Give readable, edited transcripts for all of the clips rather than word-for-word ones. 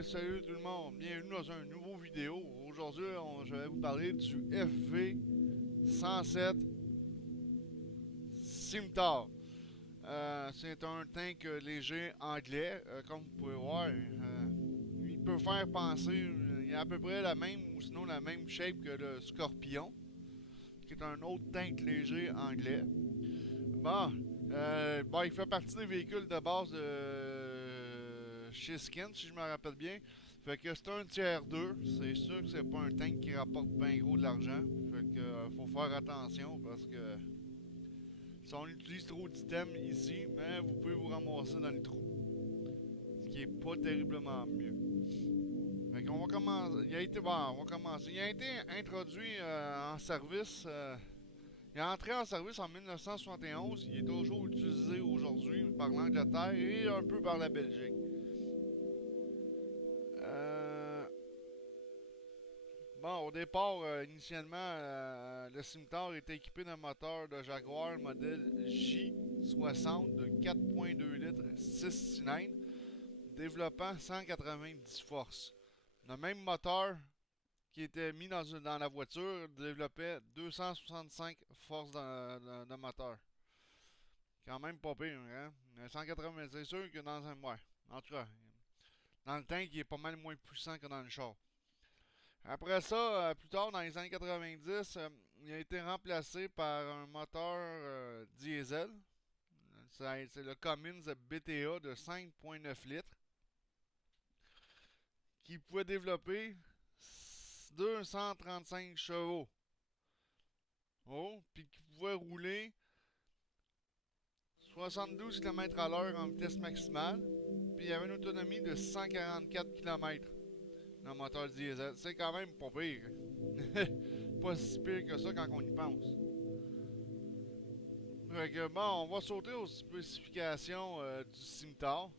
Ouais, salut tout le monde, bienvenue dans une nouveau vidéo. Aujourd'hui, je vais vous parler du FV-107 Scimitar. C'est un tank léger anglais, comme vous pouvez voir. Il peut faire penser, il a à peu près la même ou sinon la même shape que le Scorpion, qui est un autre tank léger anglais. Bon, il fait partie des véhicules de base de chez Skin, si je me rappelle bien. Fait que c'est un tiers 2. C'est sûr que c'est pas un tank qui rapporte bien gros de l'argent. Fait que faut faire attention parce que si on utilise trop d'items ici, mais vous pouvez vous ramasser dans les trous. Ce qui est pas terriblement mieux. Fait qu'on va commencer. On va commencer. Il a été introduit en service. Il est entré en service en 1971. Il est toujours utilisé aujourd'hui par l'Angleterre et un peu par la Belgique. Euh, au départ, initialement, le Scimitar était équipé d'un moteur de Jaguar modèle J60 de 4,2 litres 6 cylindres, développant 190 forces. Le même moteur qui était mis dans la voiture développait 265 forces de moteur. Quand même pas pire, hein? 180, c'est sûr que dans un. Ouais. En tout cas, dans le tank, il est pas mal moins puissant que dans le char. Après ça, plus tard, dans les années 90, il a été remplacé par un moteur diesel. C'est le Cummins BTA de 5,9 litres qui pouvait développer 235 chevaux. Oh, puis qui pouvait rouler 72 km/h en vitesse maximale. Puis il y avait une autonomie de 144 km. Un moteur diesel. C'est quand même pas pire. Pas si pire que ça quand on y pense. Fait que bon, on va sauter aux spécifications du Scimitar.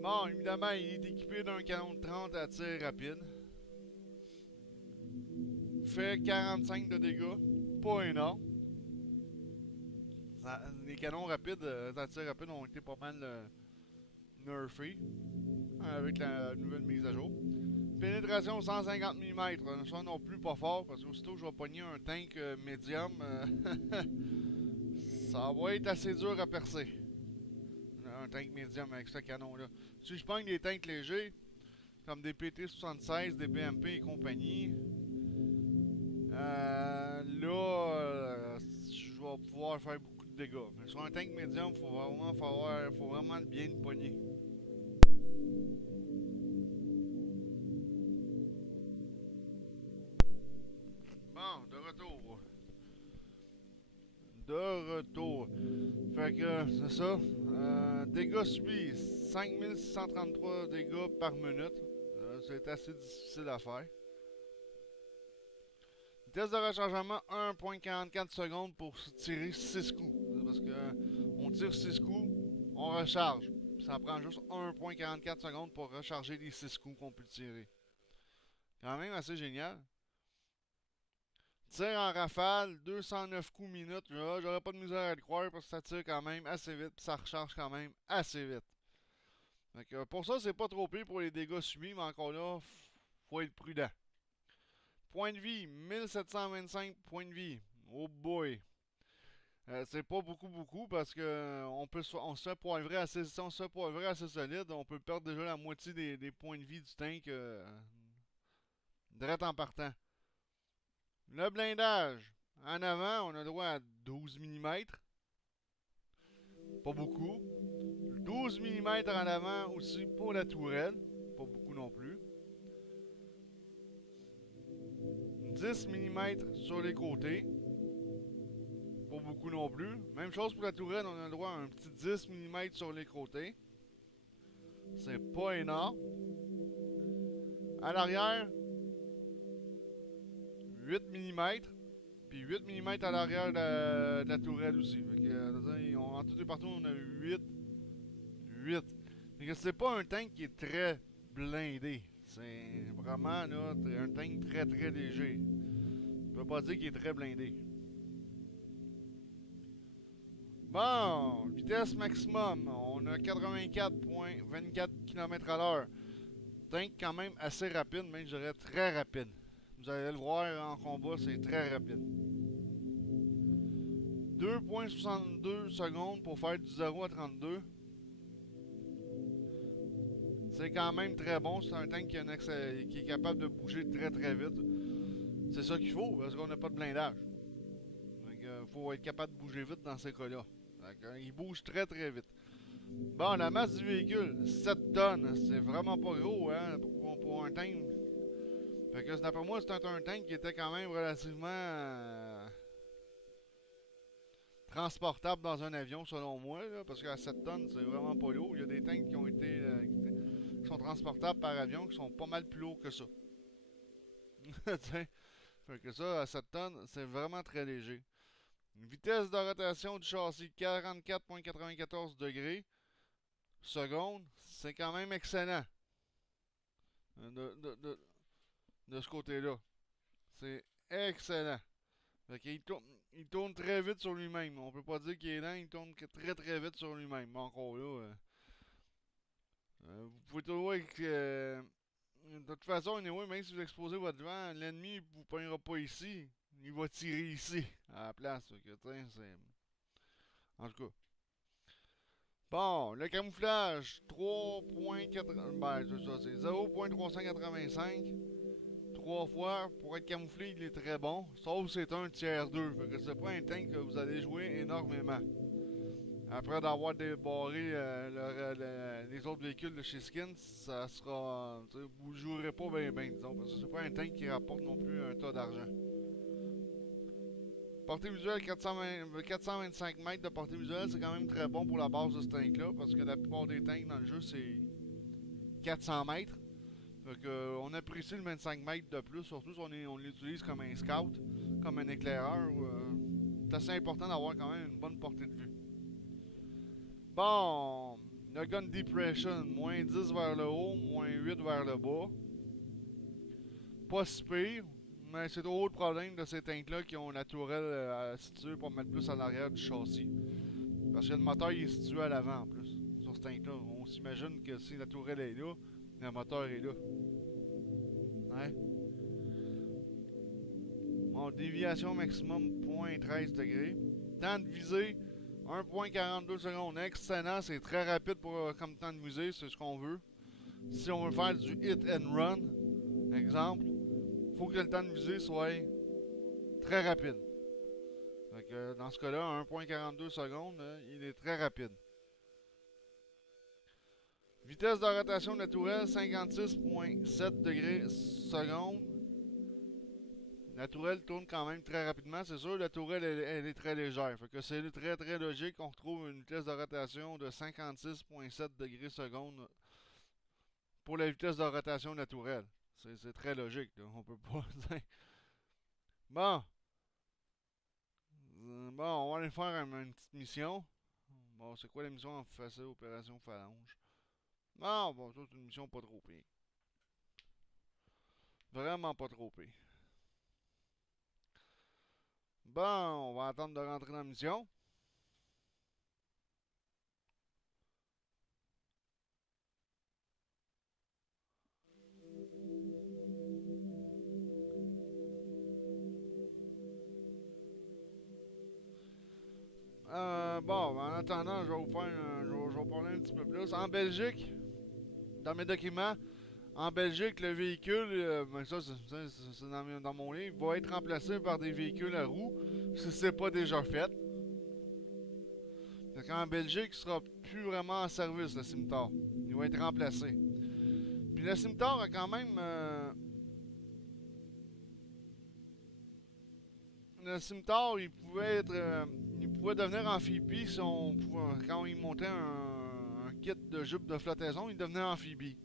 Bon, évidemment, il est équipé d'un canon de 30 à tir rapide. Fait 45 de dégâts. Pas énorme. Les canons rapides, à tir rapide ont été pas mal nerfés avec la nouvelle mise à jour. Pénétration 150 mm, ça non plus pas fort parce que aussitôt que je vais pogner un tank médium, ça va être assez dur à percer. Un tank médium avec ce canon-là. Si je pogne des tanks légers, comme des PT-76, des BMP et compagnie, je vais pouvoir faire beaucoup de dégâts. Mais sur un tank médium, faut vraiment bien le pogner. Bon, de retour. De retour. Fait que c'est ça. Dégâts subis 5633 dégâts par minute. C'est assez difficile à faire. Vitesse de rechargement 1,44 secondes pour tirer 6 coups. Parce que on tire 6 coups, on recharge. Ça prend juste 1,44 secondes pour recharger les 6 coups qu'on peut tirer. Quand même assez génial. Tire en rafale, 209 coups minute. Là, j'aurais pas de misère à le croire parce que ça tire quand même assez vite. Puis ça recharge quand même assez vite. Donc, pour ça, c'est pas trop pire pour les dégâts subis, mais encore là, faut être prudent. Point de vie, 1725 points de vie. Oh boy. C'est pas beaucoup parce que on se fait poivrer assez, si on se fait poivrer assez solide, on peut perdre déjà la moitié des points de vie du tank direct en partant. Le blindage, en avant, on a droit à 12 mm. Pas beaucoup. 12 mm en avant aussi pour la tourelle. Pas beaucoup non plus. 10 mm sur les côtés. Pas beaucoup non plus. Même chose pour la tourelle, on a le droit à un petit 10 mm sur les côtés. C'est pas énorme. À l'arrière, 8 mm. Puis 8 mm à l'arrière de la tourelle aussi. Fait que, en tout et partout, on a 8. 8. Fait que c'est pas un tank qui est très blindé. C'est vraiment là, un tank très très léger. Je peux pas dire qu'il est très blindé. Bon, vitesse maximum, on a 84,24 km/h. Tank quand même assez rapide, même je dirais très rapide. Vous allez le voir en combat, c'est très rapide. 2,62 secondes pour faire du 0 à 32. C'est quand même très bon. C'est un tank qui est capable de bouger très très vite. C'est ça qu'il faut, parce qu'on n'a pas de blindage. Donc, faut être capable de bouger vite dans ces cas-là. Il bouge très très vite. Bon, la masse du véhicule, 7 tonnes. C'est vraiment pas gros, hein, pour un tank. Fait que d'après moi, c'était un tank qui était quand même relativement transportable dans un avion, selon moi, là, parce qu'à 7 tonnes, c'est vraiment pas lourd. Il y a des tanks qui ont été qui sont transportables par avion qui sont pas mal plus lourds que ça. Fait que ça, à 7 tonnes, c'est vraiment très léger. Une vitesse de rotation du châssis, 44,94 degrés secondes, c'est quand même excellent de, de, de, de ce côté-là. C'est excellent. Fait qu'il tourne, il tourne très vite sur lui-même. On peut pas dire qu'il est lent, il tourne très très vite sur lui-même. Mais encore là, vous pouvez trouver que. De toute façon, anyway, même si vous exposez votre vent, l'ennemi ne vous pognera pas ici. Il va tirer ici, à la place. Fait que, c'est. En tout cas. Bon, le camouflage, 3.4. Ben, c'est ça, c'est 0.385. 3 fois, pour être camouflé, il est très bon. Sauf c'est un tiers 2. Fait que c'est pas un tank que vous allez jouer énormément. Après d'avoir débarré les autres véhicules de chez Skins, ça sera. Vous ne jouerez pas bien, disons, parce que c'est pas un tank qui rapporte non plus un tas d'argent. Portée visuelle 425 mètres de portée visuelle, c'est quand même très bon pour la base de ce tank-là, parce que la plupart des tanks dans le jeu, c'est 400 mètres. Fait que, on apprécie le 25 mètres de plus, surtout si on l'utilise comme un scout, comme un éclaireur. C'est assez important d'avoir quand même une bonne portée de vue. Bon, le gun depression, moins 10 vers le haut, moins 8 vers le bas. Pas si pire, mais c'est trop le problème de ces tanks-là qui ont la tourelle située pour mettre plus à l'arrière du châssis. Parce que le moteur il est situé à l'avant en plus, sur ce tank-là. On s'imagine que si la tourelle est là, le moteur est là. Ouais. Bon, déviation maximum 0.13 degrés. Temps de visée 1.42 secondes. Excellent, c'est très rapide pour comme temps de visée, c'est ce qu'on veut. Si on veut faire du hit and run, exemple, faut que le temps de visée soit très rapide. Fait que, dans ce cas-là, 1.42 secondes, il est très rapide. Vitesse de rotation naturelle 56,7 degrés secondes. La tourelle tourne quand même très rapidement, c'est sûr. La tourelle, elle est très légère. Fait que c'est très très logique qu'on retrouve une vitesse de rotation de 56,7 degrés secondes pour la vitesse de rotation de la tourelle. C'est très logique, là. On peut pas. Bon. Bon, on va aller faire une petite mission. Bon, c'est quoi la mission en facile Opération Phalange? Non, bon, ça c'est une mission pas trop pire. Vraiment pas trop pire. Bon, on va attendre de rentrer dans la mission. Bon, en attendant, je vais vous faire je vais parler un petit peu plus. En Belgique, dans mes documents, en Belgique, le véhicule, ben ça c'est dans mon livre, va être remplacé par des véhicules à roues si c'est pas déjà fait. Fait qu'en Belgique, il sera plus vraiment en service, le cimetière. Il va être remplacé. Puis le cimetière a quand même. Le cimetière, il pouvait devenir amphibie si quand il montait un kit de jupe de flottaison, il devenait amphibie.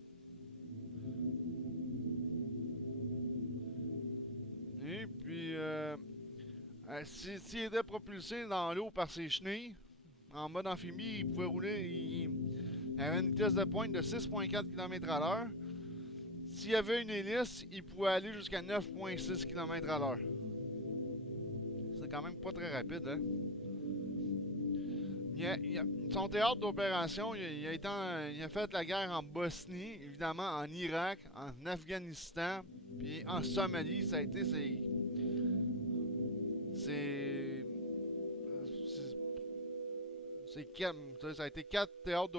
Et puis, s'il était propulsé dans l'eau par ses chenilles, en mode amphibie, il pouvait rouler. Il avait une vitesse de pointe de 6,4 km à l'heure. S'il y avait une hélice, il pouvait aller jusqu'à 9,6 km à l'heure. C'est quand même pas très rapide, hein? Son théâtre d'opération, il a fait la guerre en Bosnie, évidemment en Irak, en Afghanistan, puis en Somalie. Ça a été c'est ça a été quatre théâtres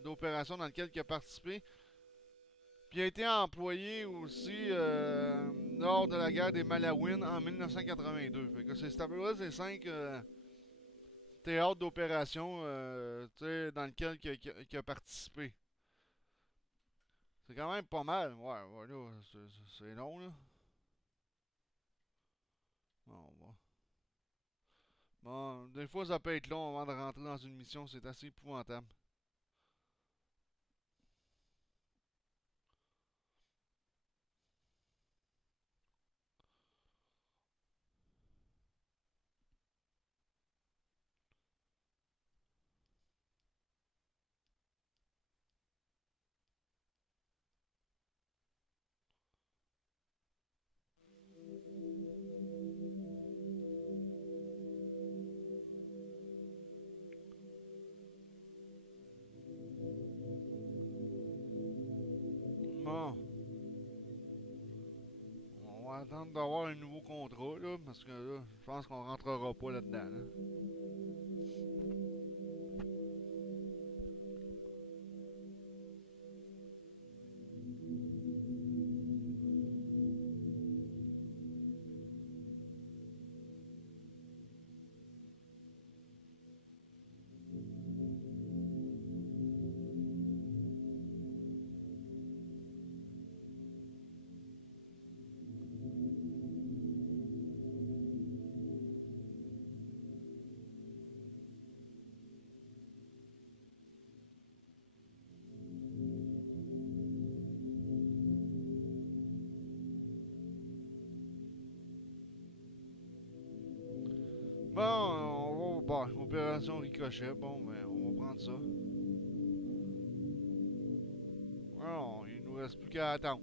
d'opération dans lesquels il a participé. Puis il a été employé aussi lors de la guerre des Malawines en 1982. Fait que c'est à peu près ces cinq théâtres d'opération dans lesquels il a participé. C'est quand même pas mal. Ouais, voilà, c'est long là. Bon. Bon, des fois ça peut être long avant de rentrer dans une mission, c'est assez épouvantable. Bon, on va attendre d'avoir un nouveau contrat là, parce que là, je pense qu'on rentrera pas là-dedans. Là. Bon, bon, opération ricochet, bon, ben, on va prendre ça. Bon, il nous reste plus qu'à attendre.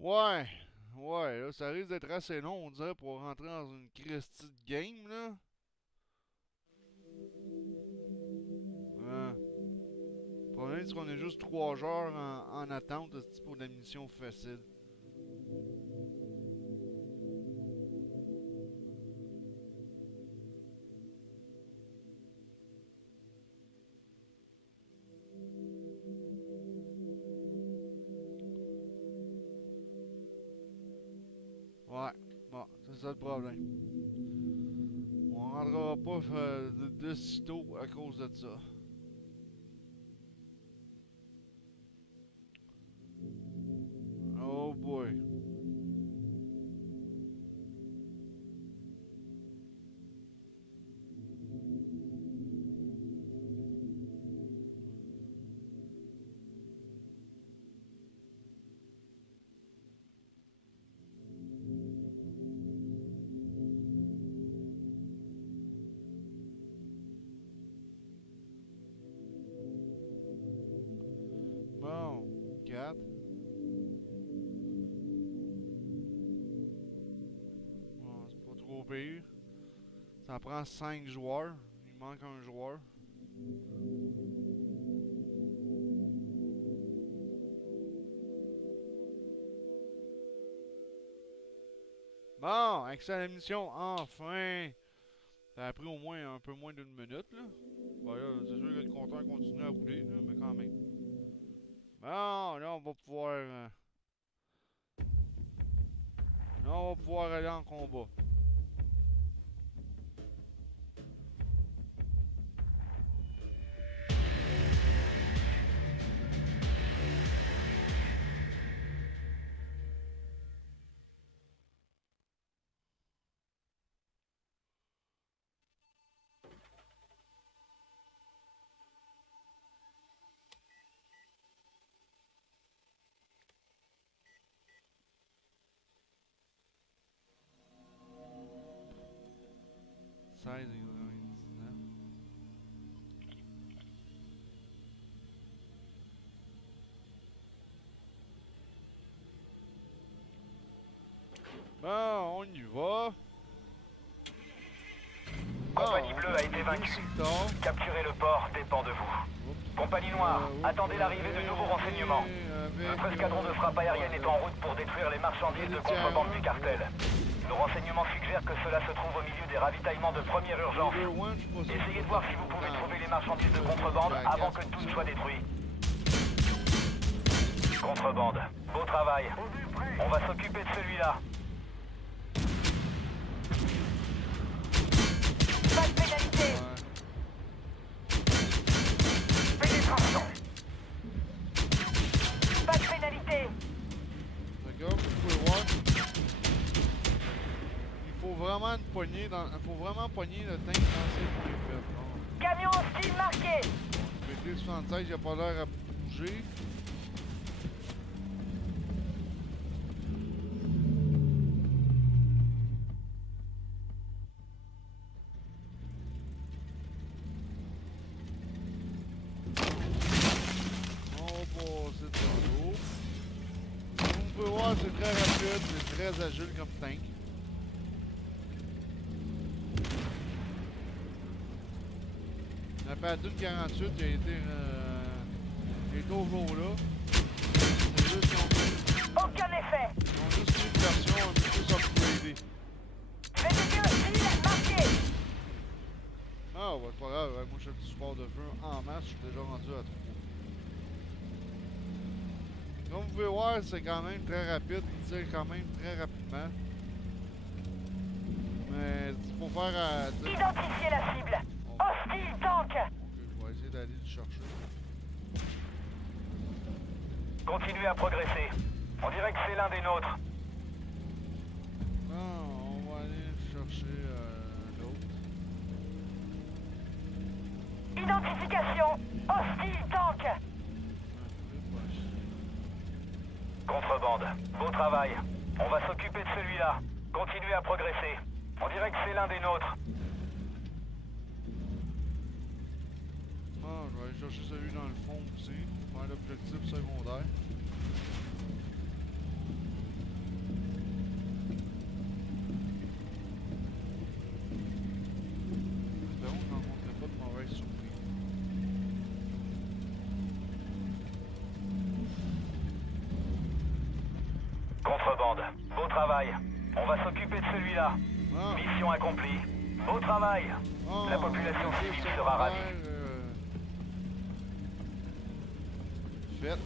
Ouais, ouais, là, ça risque d'être assez long, on dirait, pour rentrer dans une Christie de game, là. Le problème, c'est qu'on est juste 3 heures en attente pour la mission facile. Ouais, bon, c'est ça le problème. On rentrera pas de sitôt à cause de ça. Oh boy. Bon, 4. Bon, c'est pas trop pire. Ça prend 5 joueurs. Il manque un joueur. Bon, excellente mission, enfin! Ça a pris au moins un peu moins d'une minute, là. Bon, là, c'est sûr que le compteur continue à rouler, là, mais quand même. Bon, là, on va pouvoir... là, on va pouvoir aller en combat. Seize et 99. Bon, on y va. Compagnie bleue a été vaincue. Capturer le port dépend de vous. Compagnie noire, attendez l'arrivée de nouveaux renseignements. Notre escadron de frappe aérienne est en route pour détruire les marchandises de contrebande du cartel. Nos renseignements suggèrent que cela se trouve au milieu des ravitaillements de première urgence. Essayez de voir si vous pouvez trouver les marchandises de contrebande avant que tout ne soit détruit. Contrebande, beau travail. On va s'occuper de celui-là. Pas de pénalité. Pénétration. Pas de pénalité. D'accord, vous pouvez voir. Il faut vraiment une poignée dans... Il faut vraiment pogner le tank dans ses points faibles. Bon. Camion hostile marqué. Le PT-76, il a pas l'air à bouger. C'est très rapide, c'est très agile comme tank. La Pattoon 48 il a été au jour là. C'est juste qu'on Aucun effet. ont juste mis une version un peu plus upgradée. VTT hostile marqué. Ah ouais, c'est pas grave, ouais, moi je fais du support de feu en masse, je suis déjà rendu à 3. Comme vous pouvez voir, c'est quand même très rapide, il tire quand même très rapidement. Mais il faut faire à... Identifiez la cible. Hostile tank. Ok, je vais essayer d'aller le chercher. Continuez à progresser. On dirait que c'est l'un des nôtres. Non, on va aller chercher l'autre. Identification. Hostile tank. Contrebande, beau travail. On va s'occuper de celui-là. Continuez à progresser. On dirait que c'est l'un des nôtres. Ah, je vais aller chercher celui dans le fond aussi. Faire l'objectif secondaire. Espérons que je rencontrerai pas de mauvaises surprises. Contrebande, beau travail. On va s'occuper de celui-là. Ah, Mission accomplie. Beau travail. ah, La population objectif civile sera ravie. Fait.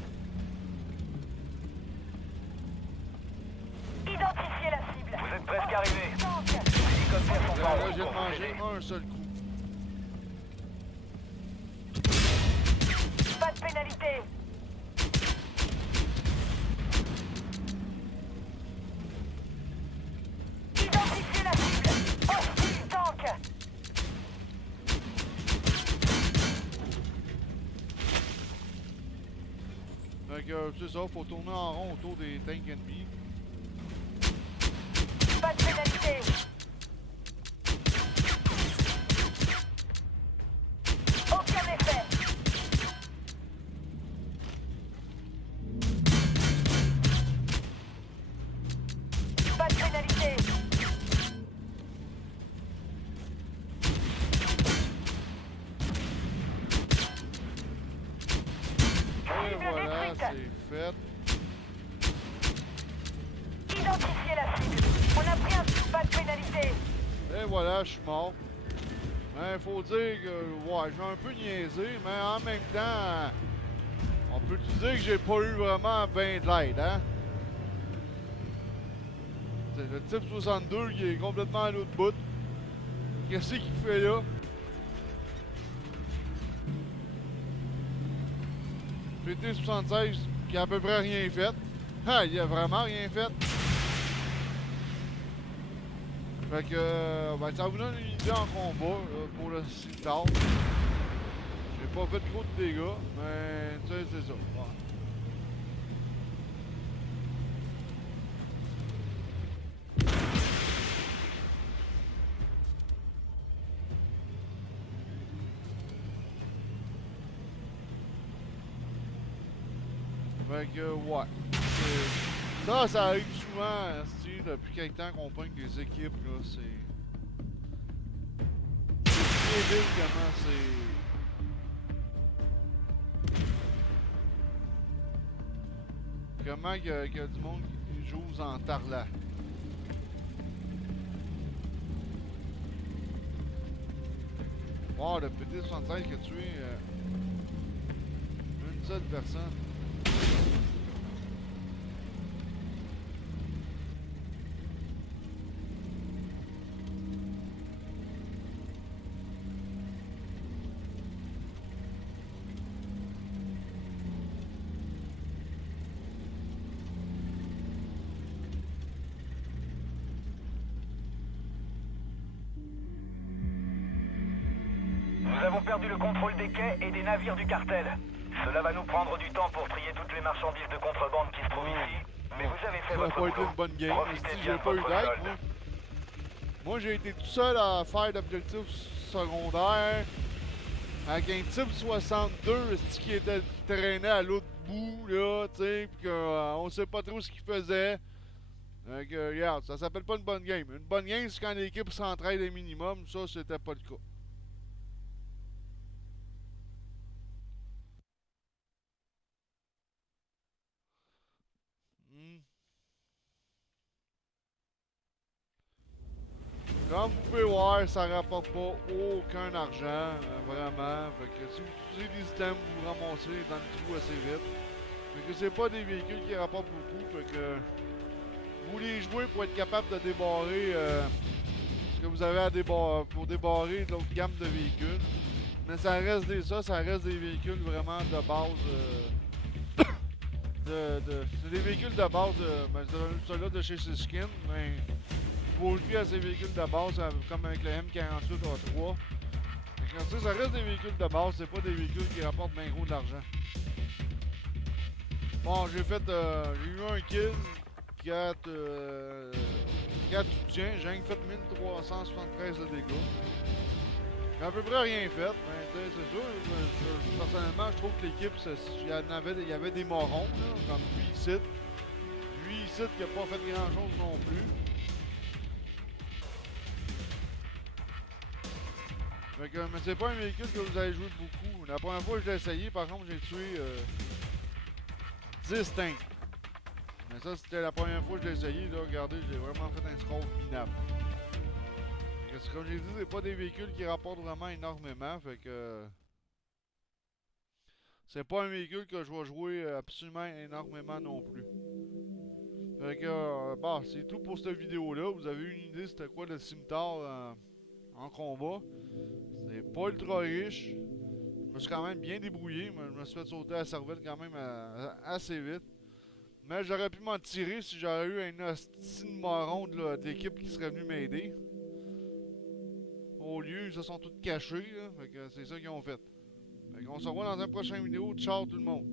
Identifiez la cible. Vous êtes presque arrivés. Tank. Les hélicoptères sont en Là, route j'ai pour vous mangé aider. un seul coup. Pas de pénalité. Identifiez la cible. Hostile tank. Fait que c'est ça, faut tourner en rond autour des tanks ennemis. Pas de pénalité. Aucun effet. Pas de pénalité. Et Cible voilà, détruite. c'est fait. Identifiez la cible. On a pris un pas de pénalité. Et voilà, je suis mort. Mais faut dire que, ouais, j'ai un peu niaisé, mais en même temps, on peut dire que j'ai pas eu vraiment ben de l'aide, hein? C'est le type 62 qui est complètement à l'autre bout. Qu'est-ce qu'il fait là? PT-76 qui a à peu près rien fait. Ah, il a vraiment rien fait. Fait que, ben, ça vous donne une idée en combat pour le Centaure. J'ai pas fait trop de dégâts, mais tu sais, c'est ça. Ouais. Fait que, ouais. Ça arrive souvent, depuis quelque temps qu'on pogne les équipes, là, c'est... C'est débile comment c'est... Comment qu'il y a du monde qui joue en tarlat. Wow, le PT-76 qui a tué une seule personne. Nous avons perdu le contrôle des quais et des navires du cartel. Cela va nous prendre du temps pour trier toutes les marchandises de contrebande qui se trouvent ici. Mais vous avez fait Ça n'a votre pas été boulot. une bonne game, Profitez si bien j'ai de pas eu votre d'aide, solde. moi. Moi, j'ai été tout seul à faire d'objectifs secondaires avec un type 62 qui traînait à l'autre bout, là, tu sais, pis on sait pas trop ce qu'il faisait. Donc, regarde, ça s'appelle pas une bonne game. Une bonne game, c'est quand l'équipe s'entraide un minimum. Ça, c'était pas le cas. Hmm. Comme vous pouvez voir, ça rapporte pas aucun argent, vraiment. Fait que si vous utilisez des items, vous vous ramassez dans le trou assez vite. Fait que c'est pas des véhicules qui rapportent beaucoup. Fait que vous les jouez pour être capable de débarrer ce que vous avez à débarrer pour débarrer l'autre gamme de véhicules. Mais ça reste des véhicules vraiment de base. C'est des véhicules de base, ben, ceux-là de chez Siskin, mais faut le fier à ces véhicules de base, comme avec le M48 A3. Fait que, ça reste des véhicules de base, c'est pas des véhicules qui rapportent bien gros de l'argent. Bon, j'ai eu un kill, 4 soutiens, j'ai fait 1373 de dégâts. J'ai à peu près rien fait, mais c'est sûr, personnellement, je trouve que l'équipe, il y avait des morons, là, comme lui ici. Lui ici qui a pas fait grand chose non plus. Fait que, mais c'est pas un véhicule que vous allez jouer beaucoup. La première fois que je l'ai essayé, par contre, j'ai tué 10 tanks. Mais ça, c'était la première fois que je l'ai essayé. Là, regardez, j'ai vraiment fait un score minable. Comme j'ai dit, c'est pas des véhicules qui rapportent vraiment énormément. Fait que c'est pas un véhicule que je vais jouer absolument énormément non plus. Fait que, bon, c'est tout pour cette vidéo-là. Vous avez une idée c'était quoi le cimetière en combat. C'est pas ultra riche. Je me suis quand même bien débrouillé. Mais je me suis fait sauter à la cervelle quand même assez vite. Mais j'aurais pu m'en tirer si j'aurais eu un hostie de moron de l'équipe qui serait venu m'aider. Au lieu, ils se sont tous cachés. Là. Fait que c'est ça qu'ils ont fait. Fait qu'on se revoit dans une prochaine vidéo. Ciao tout le monde.